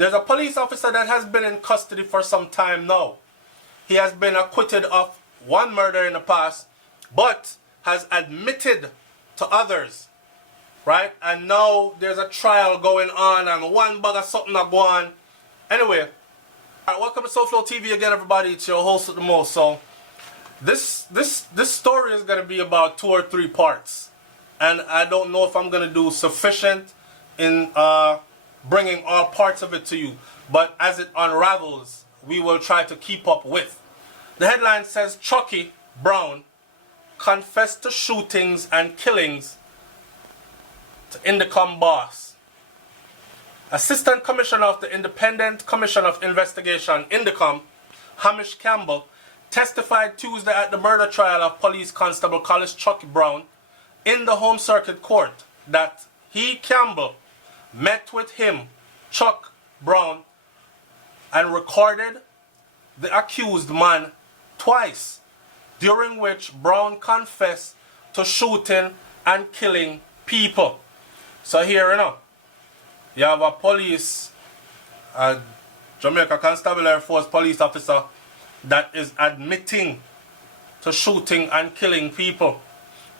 There's a police officer that has been in custody for some time now. He has been acquitted of one murder in the past, but has admitted to others, right? And now there's a trial going on and one bag of something that go on. Anyway, welcome to SouFLoTV again, everybody. It's your host with the most. So this story is going to be about 2 or 3 parts, and I don't know if I'm going to do sufficient in bringing all parts of it to you, but as it unravels, we will try to keep up with. The headline says Chucky Brown confessed to shootings and killings to Indicom boss. Assistant Commissioner of the Independent Commission of Investigation, Indicom, Hamish Campbell, testified Tuesday at the murder trial of Police Constable Collis Chucky Brown in the Home Circuit Court that he, Campbell, met with him, Chuck Brown, and recorded the accused man twice, during which Brown confessed to shooting and killing people. So here, you have a police, Jamaica Constabulary Force police officer that is admitting to shooting and killing people.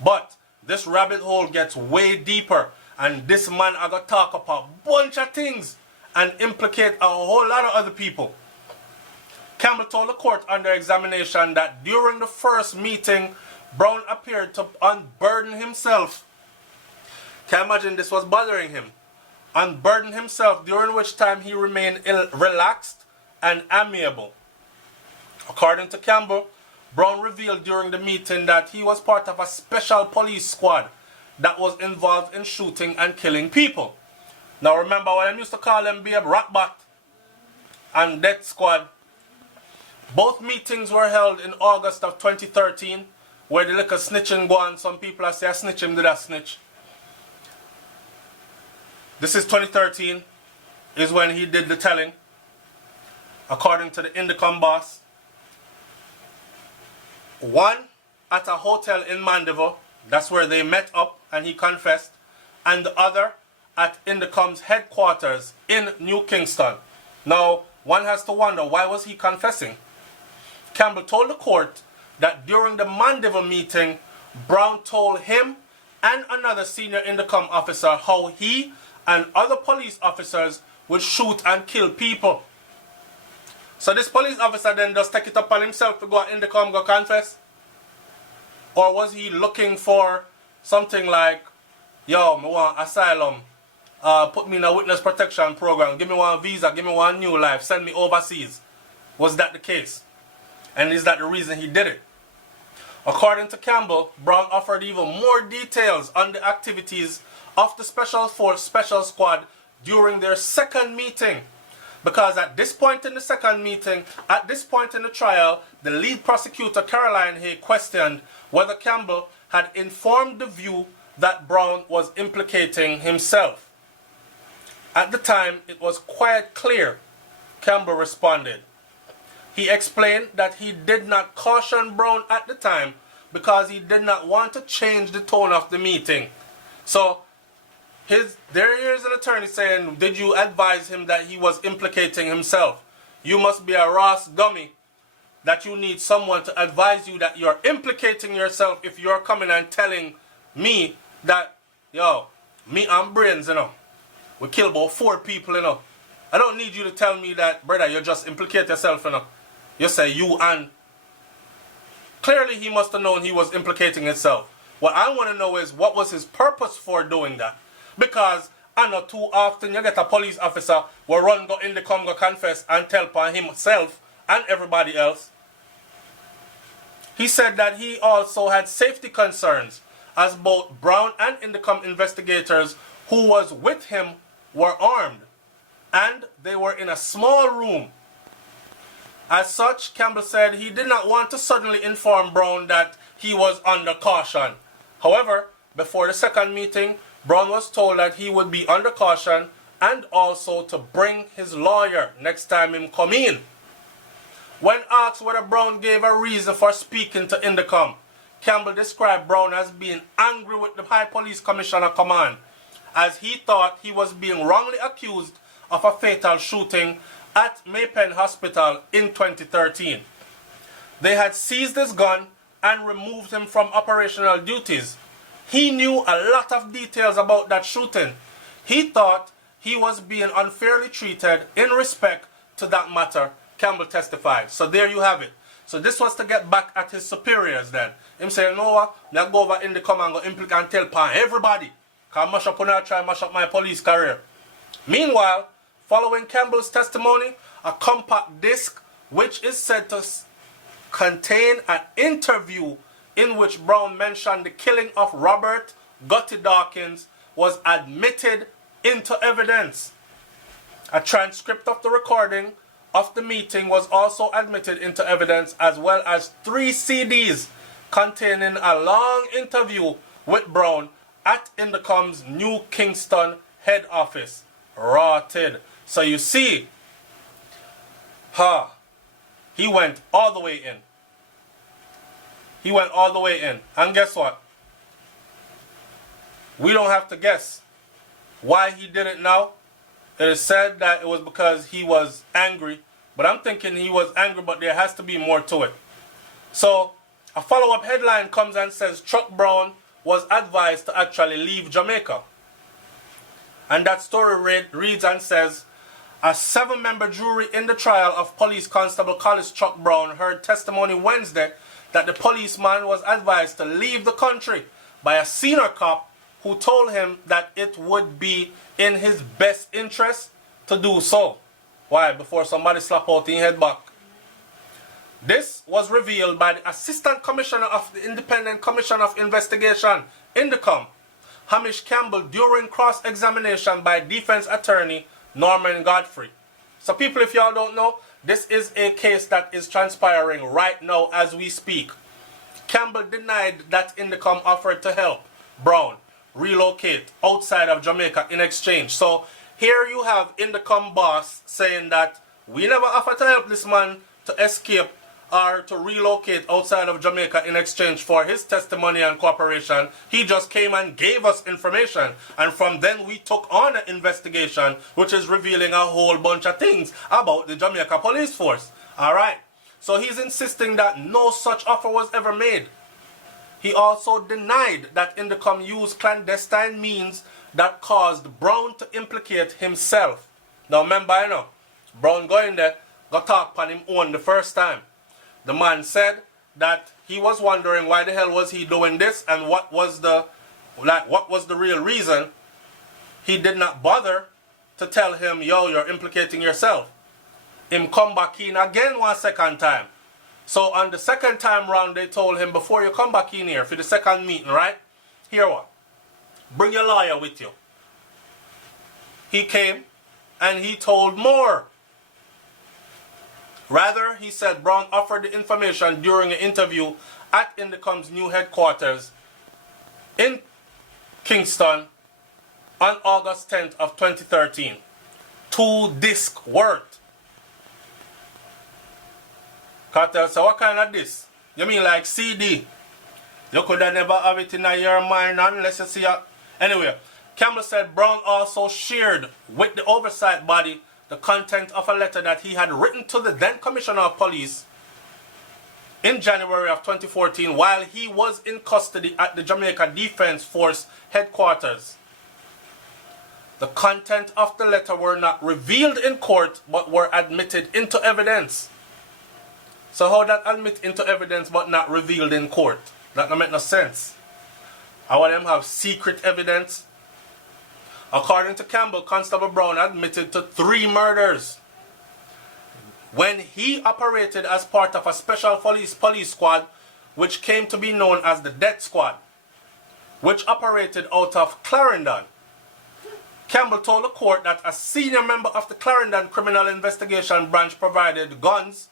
But this rabbit hole gets way deeper, and this man I got to talk about a bunch of things and implicate a whole lot of other people. Campbell told the court under examination that during the first meeting, Brown appeared to unburden himself. Can you imagine this was bothering him? Unburden himself, during which time he remained relaxed and amiable. According to Campbell, Brown revealed during the meeting that he was part of a special police squad that was involved in shooting and killing people. Now remember what I used to call them, babe, Ratbat and Death Squad. Both meetings were held in August of 2013, where the little snitching go on. Some people are saying, snitch him, did I snitch? This is 2013, is when he did the telling, according to the Indicom boss. One at a hotel in Mandeville, that's where they met up and he confessed, and the other at Indicom's headquarters in New Kingston. Now, one has to wonder, why was he confessing? Campbell told the court that during the Mandeville meeting, Brown told him and another senior Indicom officer how he and other police officers would shoot and kill people. So this police officer then just take it upon himself to go at Indicom, go confess? Or was he looking for something like, yo, me want asylum, put me in a witness protection program, give me one visa, give me one new life, send me overseas? Was that the case? And is that the reason he did it? According to Campbell, Brown offered even more details on the activities of the Special Force Special Squad during their second meeting. Because at this point in the second meeting, at this point in the trial, the lead prosecutor, Caroline Hay, questioned whether Campbell had informed the view that Brown was implicating himself. At the time, it was quite clear, Campbell responded. He explained that he did not caution Brown at the time because he did not want to change the tone of the meeting. So, there is an attorney saying, did you advise him that he was implicating himself? You must be a Ross gummy that you need someone to advise you that you're implicating yourself if you're coming and telling me that, yo, me and brains, we kill about 4 people, I don't need you to tell me that, brother, you just implicate yourself, You say you and... Clearly he must have known he was implicating himself. What I want to know is, what was his purpose for doing that? Because I know too often you get a police officer will run, go in the come, go confess and tell upon himself and everybody else. He said that he also had safety concerns, as both Brown and Indicom investigators who was with him were armed, and they were in a small room. As such, Campbell said he did not want to suddenly inform Brown that he was under caution. However, before the second meeting, Brown was told that he would be under caution and also to bring his lawyer next time him come in. When asked whether Brown gave a reason for speaking to Indicom, Campbell described Brown as being angry with the High Police Commissioner Command, as he thought he was being wrongly accused of a fatal shooting at Maypen Hospital in 2013. They had seized his gun and removed him from operational duties. He knew a lot of details about that shooting. He thought he was being unfairly treated in respect to that matter, Campbell testified. So there you have it. So this was to get back at his superiors then. Him saying, no, I go over in the command and go implicate and tell upon everybody. Because mash up when I try mash up my police career. Meanwhile, following Campbell's testimony, a compact disc which is said to contain an interview in which Brown mentioned the killing of Robert Gutty Dawkins was admitted into evidence. A transcript of the recording of the meeting was also admitted into evidence, as well as 3 CDs containing a long interview with Brown at Indicom's New Kingston head office. Rotted. So you see, he went all the way in. He went all the way in. And guess what? We don't have to guess why he did it now. It is said that it was because he was angry. But I'm thinking he was angry, but there has to be more to it. So a follow-up headline comes and says Chuck Brown was advised to actually leave Jamaica. And that story reads and says, a 7-member jury in the trial of Police Constable Collis Chuck Brown heard testimony Wednesday that the policeman was advised to leave the country by a senior cop who told him that it would be in his best interest to do so. Why? Before somebody slap out in head back. This was revealed by the Assistant Commissioner of the Independent Commission of Investigation, Indicom, Hamish Campbell, during cross-examination by defense attorney Norman Godfrey. So people, if y'all don't know, this is a case that is transpiring right now as we speak. Campbell denied that Indicom offered to help Brown relocate outside of Jamaica in exchange. So here you have Indicom boss saying that we never offered to help this man to escape or to relocate outside of Jamaica in exchange for his testimony and cooperation. He just came and gave us information. And from then we took on an investigation which is revealing a whole bunch of things about the Jamaica Police Force. Alright. So he's insisting that no such offer was ever made. He also denied that Indicom used clandestine means that caused Brown to implicate himself. Now remember, you know, Brown going there, got talk upon him own the first time. The man said that he was wondering why the hell was he doing this and what was the real reason. He did not bother to tell him, yo, you're implicating yourself. Him come back in again one second time. So on the second time round, they told him, before you come back in here for the second meeting, right? Here what? Bring your lawyer with you. He came and he told more. Rather, he said Brown offered the information during an interview at Indicom's new headquarters in Kingston on August 10th of 2013. 2 disc worth. Cartel said, what kind of disc? You mean like CD? You could have never have it in your mind unless you see a... Anyway, Campbell said Brown also shared with the oversight body the content of a letter that he had written to the then Commissioner of Police in January of 2014 while he was in custody at the Jamaica Defense Force headquarters. The content of the letter were not revealed in court but were admitted into evidence. So how that admit into evidence but not revealed in court? That don't make no sense. How them have secret evidence? According to Campbell, Constable Brown admitted to 3 murders when he operated as part of a special police squad which came to be known as the Death Squad, which operated out of Clarendon. Campbell told the court that a senior member of the Clarendon Criminal Investigation Branch provided guns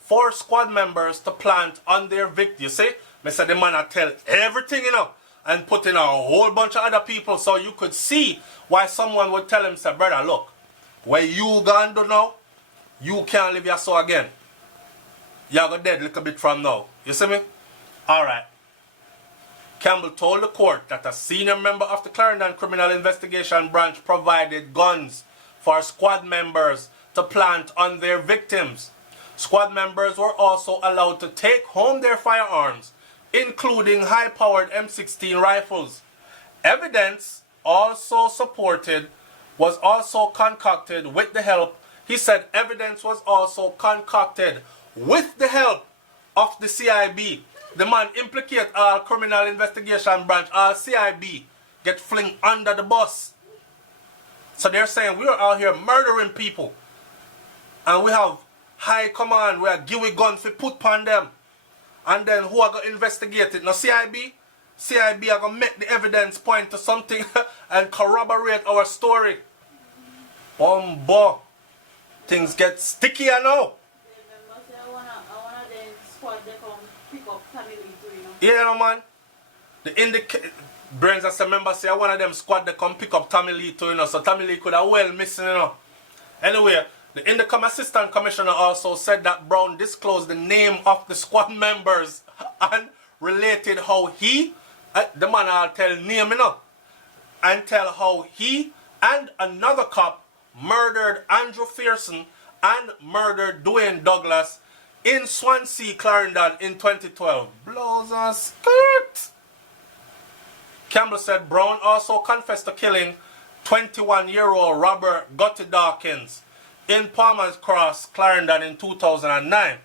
for squad members to plant on their victim. You see, I said the man I tell everything, you know, and put in a whole bunch of other people so you could see why someone would tell him, say, brother, look, where you gone to now, you can't live your soul again. You're going dead a little bit from now. You see me? Alright. Campbell told the court that a senior member of the Clarendon Criminal Investigation Branch provided guns for squad members to plant on their victims. Squad members were also allowed to take home their firearms, including high-powered M16 rifles. Evidence was also concocted with the help, he said evidence was also concocted with the help of the CIB. The man implicate all criminal investigation branch, all CIB, get fling under the bus. So they're saying we are out here murdering people. And we have high command, we are give guns for put upon them. And then who are going to investigate it? Now CIB? CIB are going to make the evidence point to something and corroborate our story. Boy, things get stickier now. Yeah, man. The brains as a member say one of them squad they come pick up Tommy Lee too, you know, so Tommy Lee could have well missing, you know. Anyway, the Indicom Assistant Commissioner also said that Brown disclosed the name of the squad members and related how he, the man I'll tell name, you know, and tell how he and another cop murdered Andrew Pearson and murdered Dwayne Douglas in Swansea, Clarendon in 2012. Blows a skirt. Campbell said Brown also confessed to killing 21-year-old Robert Gotti Dawkins in Palmer's Cross, Clarendon in 2009.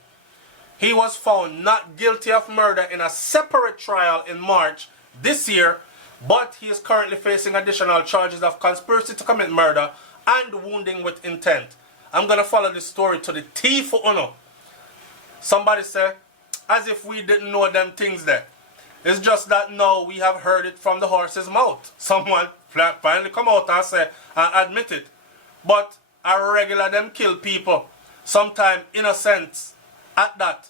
He was found not guilty of murder in a separate trial in March this year, but he is currently facing additional charges of conspiracy to commit murder and wounding with intent. I'm going to follow this story to the T for Uno. Somebody said, as if we didn't know them things there. It's just that now we have heard it from the horse's mouth. Someone finally come out and say, and admit it. But a regular them kill people, sometimes innocents at that,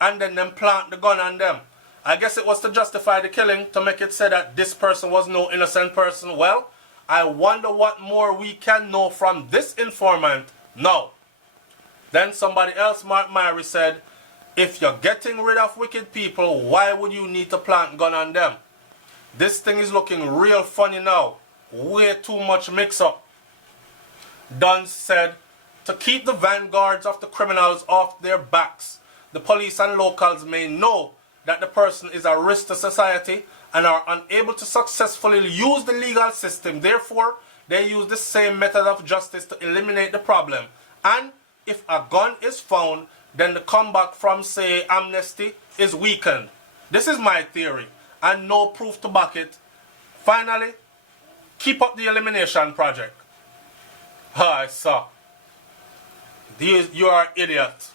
and then them plant the gun on them. I guess it was to justify the killing, to make it say that this person was no innocent person. Well, I wonder what more we can know from this informant now. Then somebody else, Mark Myrie, said, if you're getting rid of wicked people, why would you need to plant gun on them? This thing is looking real funny now. Way too much mix-up. Dunn said, to keep the vanguards of the criminals off their backs, the police and locals may know that the person is a risk to society and are unable to successfully use the legal system. Therefore, they use the same method of justice to eliminate the problem. And if a gun is found, then the comeback from, say, amnesty is weakened. This is my theory, and no proof to back it. Finally, keep up the elimination project. Hi, sir. You are an idiot,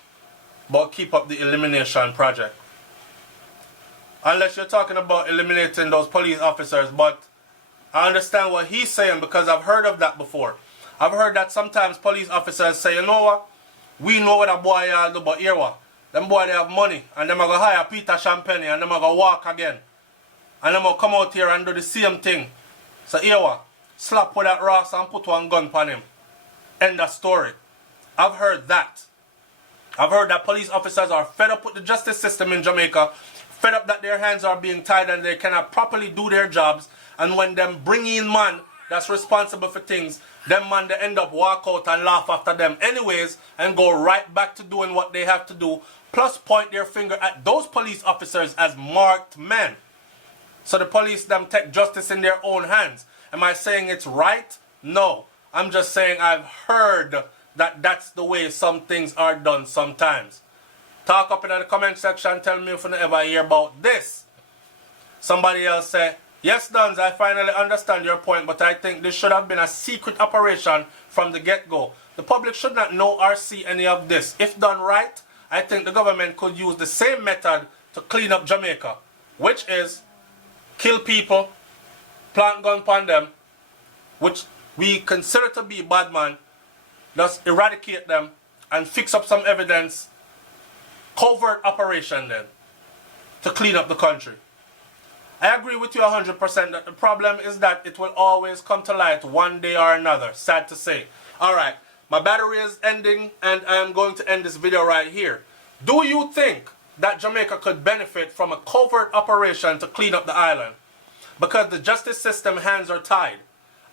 but keep up the elimination project. Unless you're talking about eliminating those police officers, but I understand what he's saying because I've heard of that before. I've heard that sometimes police officers say, you know what? We know what a boy do, but here what? Them boy they have money, and them are going to hire Peter Champagne, and them are going to walk again. And them will come out here and do the same thing. So here what? Slap with that Ross and put one gun on him. End of story. I've heard that. I've heard that police officers are fed up with the justice system in Jamaica, fed up that their hands are being tied and they cannot properly do their jobs, and when them bring in man that's responsible for things, them man they end up walk out and laugh after them anyways and go right back to doing what they have to do, plus point their finger at those police officers as marked men. So the police them take justice in their own hands. Am I saying it's right? No. I'm just saying I've heard that that's the way some things are done sometimes. Talk up in the comment section, tell me if you ever hear about this. Somebody else say, yes, Duns, I finally understand your point, but I think this should have been a secret operation from the get-go. The public should not know or see any of this. If done right, I think the government could use the same method to clean up Jamaica, which is kill people, plant gun upon them, which we consider to be bad man, thus eradicate them and fix up some evidence. Covert operation then to clean up the country. I agree with you 100% that the problem is that it will always come to light one day or another. Sad to say. Alright, my battery is ending and I am going to end this video right here. Do you think that Jamaica could benefit from a covert operation to clean up the island? Because the justice system hands are tied.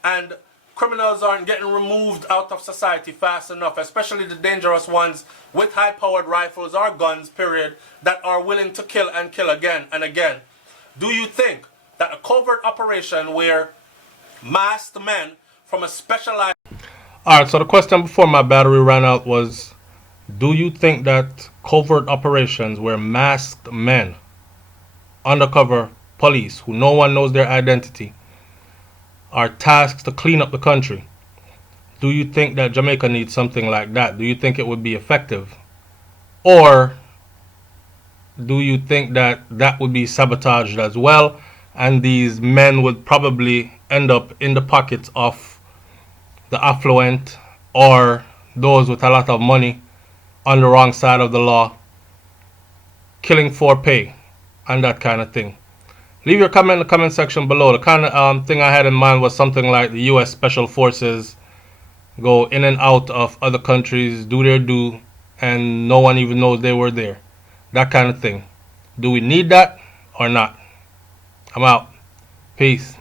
And criminals aren't getting removed out of society fast enough, especially the dangerous ones with high-powered rifles or guns, period, that are willing to kill and kill again and again. Do you think that a covert operation where masked men from a specialized... Alright, so the question before my battery ran out was, do you think that covert operations where masked men, undercover police, who no one knows their identity, are tasked to clean up the country, do you think that Jamaica needs something like that? Do you think it would be effective? Or do you think that that would be sabotaged as well, and these men would probably end up in the pockets of the affluent or those with a lot of money on the wrong side of the law, killing for pay and that kind of thing? Leave your comment in the comment section below. The kind of thing I had in mind was something like the U.S. Special Forces go in and out of other countries, do their due, and no one even knows they were there. That kind of thing. Do we need that or not? I'm out. Peace.